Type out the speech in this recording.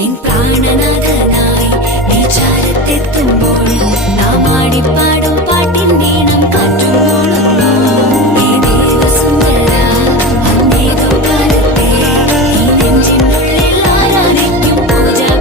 N പ്രാണനാഥനായി വിചാരത്തെത്തുമ്പോൾ നാം ആടിപ്പാടും പാട്ടിൻ നീണം കാറ്റും